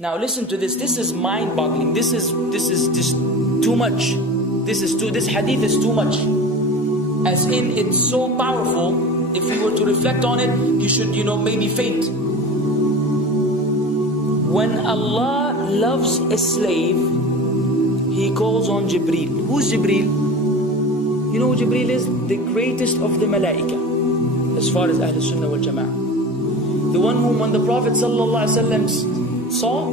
Now listen to this. This is mind-boggling. This is just too much. This hadith is too much. As in, it's so powerful. If you were to reflect on it, you should, maybe faint. When Allah loves a slave, He calls on Jibreel. Who's Jibreel? You know who Jibreel is? The greatest of the malaika, as far as Ahl Sunnah wal Jama'ah. The one whom when the Prophet ﷺ saw,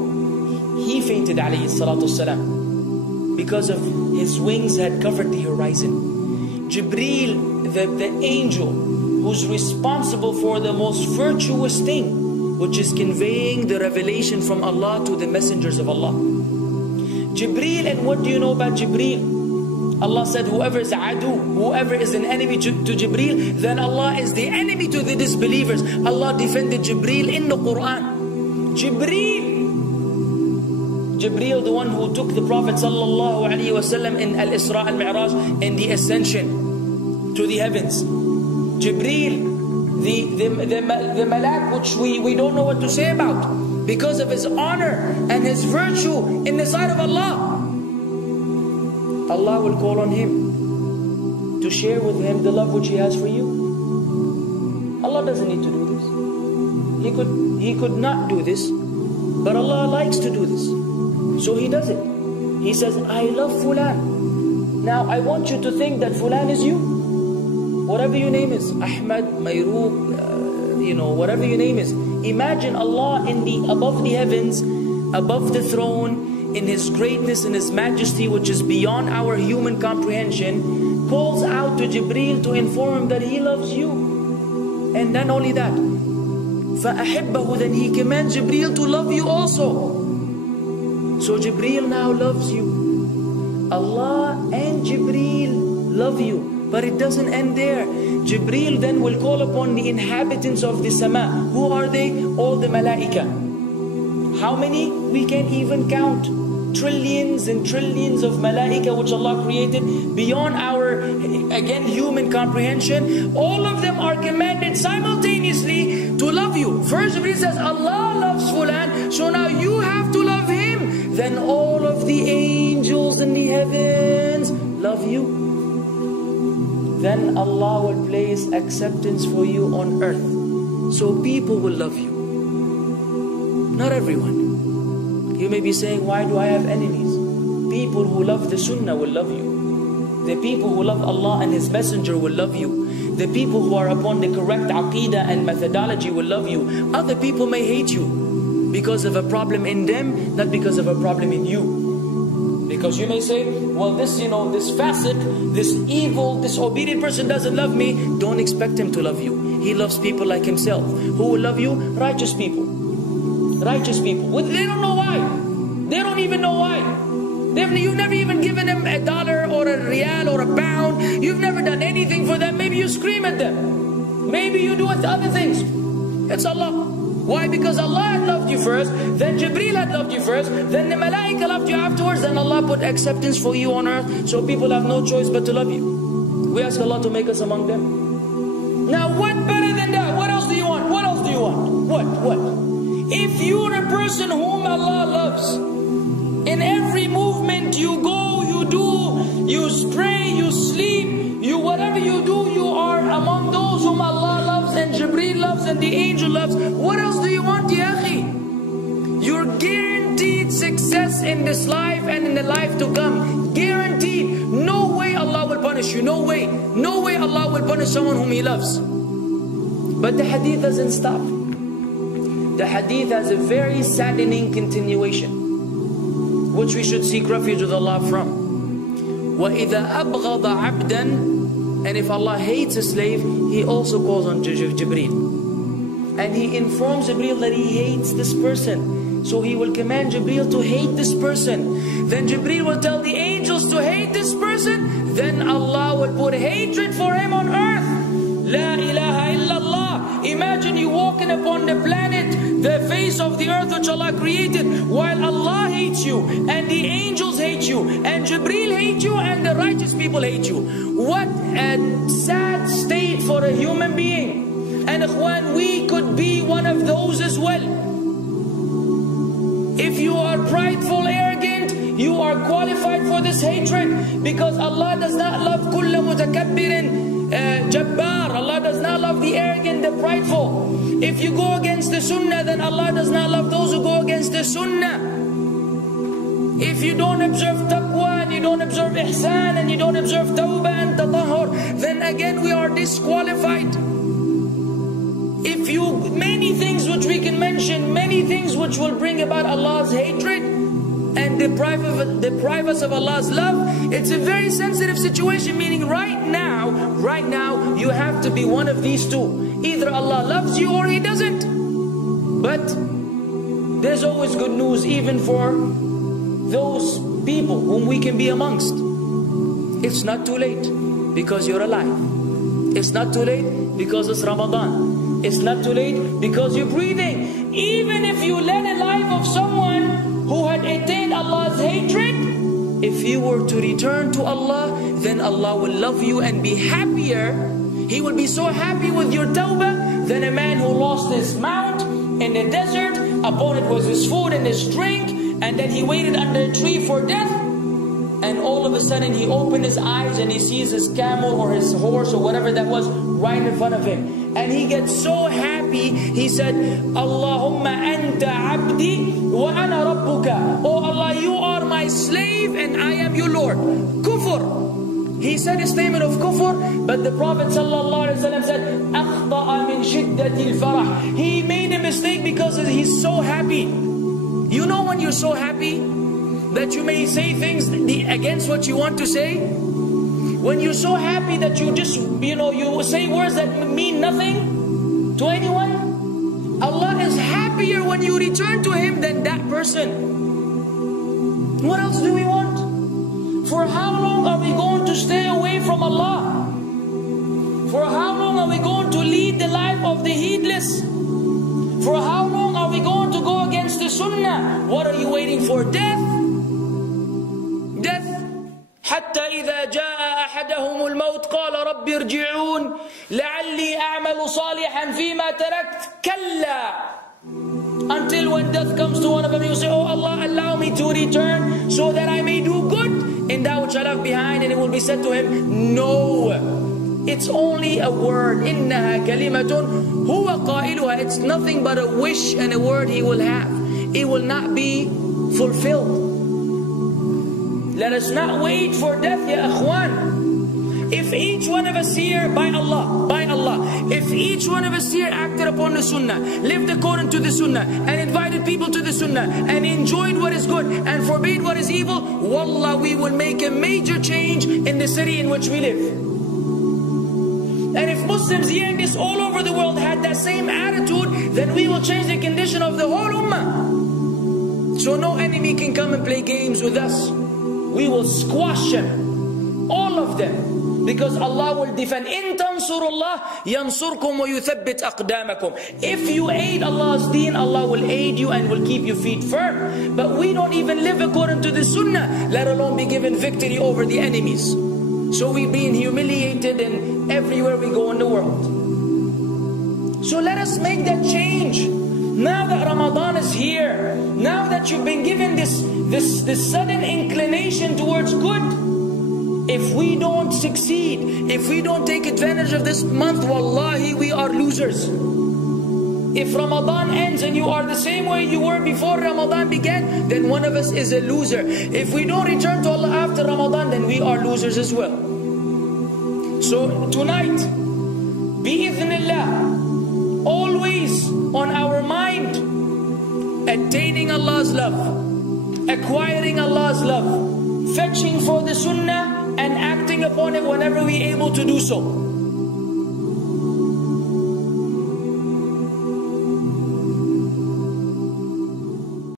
he fainted alayhi salatu wasalam, because of his wings had covered the horizon. Jibreel, the angel who's responsible for the most virtuous thing, which is conveying the revelation from Allah to the messengers of Allah. Jibreel, and what do you know about Jibreel? Allah said, whoever is adu, whoever is an enemy to Jibreel, then Allah is the enemy to the disbelievers. Allah defended Jibreel in the Quran. Jibreel, the one who took the Prophet ﷺ in Al-Isra al-Mi'raj, in the ascension to the heavens. Jibreel, the malak, which we don't know what to say about, because of his honor and his virtue in the sight of Allah. Allah will call on him to share with him the love which He has for you. Allah doesn't need to do this. He could not do this, but Allah likes to do this, so He does it. He says, I love Fulan. Now I want you to think that Fulan is you. Whatever your name is, Ahmad, Mayrook, whatever your name is. Imagine Allah above the heavens, above the throne, in His greatness and His majesty, which is beyond our human comprehension, calls out to Jibreel to inform him that He loves you. And not only that, فَأَحِبَّهُ, then He commands Jibreel to love you also. So Jibreel now loves you. Allah and Jibreel love you. But it doesn't end there. Jibreel then will call upon the inhabitants of the sama. Who are they? All the malaika. How many? We can't even count. Trillions and trillions of malaika which Allah created beyond our, again, human comprehension. All of them are commanded simultaneously to love you. First Jibreel says, Allah loves Fulan, so now you have to love him. Then all of the angels in the heavens love you. Then Allah will place acceptance for you on earth. So people will love you. Not everyone. You may be saying, why do I have enemies? People who love the Sunnah will love you. The people who love Allah and His Messenger will love you. The people who are upon the correct aqidah and methodology will love you. Other people may hate you because of a problem in them, not because of a problem in you. Because you may say, well, this fasiq, this evil, disobedient person doesn't love me. Don't expect him to love you. He loves people like himself. Who will love you? Righteous people. Righteous people. They don't know why. They don't even know why. You've never even given them $1 or a riyal or a pound. You've never done anything for them. Maybe you scream at them. Maybe you do other things. It's Allah. Why? Because Allah had loved you first, then Jibreel had loved you first, then the malaika loved you afterwards, then Allah put acceptance for you on earth, so people have no choice but to love you. We ask Allah to make us among them. Now what better than that? What else do you want? What else do you want? What? If you're a person whom Allah loves, in every movement you go, you do, you pray, you sleep, whatever you do, you are among those whom Allah loves and Jibreel loves and the angel loves. What else do you want, ya akhi? You're guaranteed success in this life and in the life to come. Guaranteed. No way Allah will punish you. No way. No way Allah will punish someone whom He loves. But the hadith doesn't stop. The hadith has a very saddening continuation, which we should seek refuge with Allah from. وَإِذَا أَبْغَضَ عَبْدًا, and if Allah hates a slave, He also calls on Jibreel. And He informs Jibreel that He hates this person. So He will command Jibreel to hate this person. Then Jibreel will tell the angels to hate this person. Then Allah will put hatred for him on earth. La ilaha illallah. Imagine you walking upon the planet, the face of the earth which Allah created, while Allah hates you, and the angels hate you, and Jibreel hates you, and the righteous people hate you. What a sad state for a human being. And ikhwan, we could be one of those as well. If you are prideful, arrogant, you are qualified for this hatred, because Allah does not love kulla mutakabbirin jabbar. Allah does not love the arrogant, the prideful. If you go against the sunnah, then Allah does not love those who go against the sunnah. If you don't observe taqwa, and you don't observe ihsan, and you don't observe tawbah and tatahur, then again we are disqualified. If you, many things which we can mention, many things which will bring about Allah's hatred and deprive us of Allah's love. It's a very sensitive situation, meaning right now, you have to be one of these two. Either Allah loves you or He doesn't. But there's always good news, even for those people whom we can be amongst. It's not too late because you're alive. It's not too late because it's Ramadan. It's not too late because you're breathing. Even if you led a life of someone who had attained Allah's hatred, if you were to return to Allah, then Allah will love you and be happier. He will be so happy with your tawbah than a man who lost his mount in the desert. Upon it was his food and his drink, and then he waited under a tree for death, and all of a sudden he opened his eyes and he sees his camel or his horse or whatever that was right in front of him, and he gets so happy. He said, Allahumma anta abdi wa ana rabbuka. Oh Allah, you are my slave and I am your Lord. Kufr. He said a statement of kufr, but the Prophet ﷺ said, أخطأ من شدة الفرح. He made a mistake because he's so happy. You know when you're so happy that you may say things against what you want to say? When you're so happy that you just, you say words that mean nothing to anyone? Allah is happier when you return to Him than that person. What else do we want? For how long are we going to stay away from Allah? For how long are we going to lead the life of the heedless? For how long are we going to go against the sunnah? What are you waiting for? Death? Death. حتى إذا جاء أحدهم الموت قال رب ارجعون لعلي أعمل صالحا فيما تركت كلا. Until when death comes to one of them, you say, oh Allah, allow me to return so that I may do good in that which I left behind. And it will be said to him, no, it's only a word. إِنَّهَا كَلِمَةٌ هُوَ قَائِلُهَا. It's nothing but a wish and a word he will have. It will not be fulfilled. Let us not wait for death, ya akhwan. If each one of us here, by Allah, if each one of us here acted upon the sunnah, lived according to the sunnah, and invited people to the sunnah, and enjoyed what is good, and forbade what is evil, wallah, we will make a major change in the city in which we live. And if Muslims hearing this all over the world had that same attitude, then we will change the condition of the whole ummah. So no enemy can come and play games with us. We will squash them, all of them. Because Allah will defend. إِن تَنْصُرُ اللَّهِ يَنْصُرْكُمْ وَيُثَبِّتْ أَقْدَامَكُمْ. If you aid Allah's deen, Allah will aid you and will keep your feet firm. But we don't even live according to the sunnah, let alone be given victory over the enemies. So we're being humiliated in everywhere we go in the world. So let us make that change. Now that Ramadan is here, now that you've been given this sudden inclination towards good, if we don't succeed, if we don't take advantage of this month, wallahi, we are losers. If Ramadan ends and you are the same way you were before Ramadan began, then one of us is a loser. If we don't return to Allah after Ramadan, then we are losers as well. So tonight, bi'idhnillah, always on our mind, attaining Allah's love, acquiring Allah's love, fetching for the sunnah, and acting upon it whenever we're able to do so.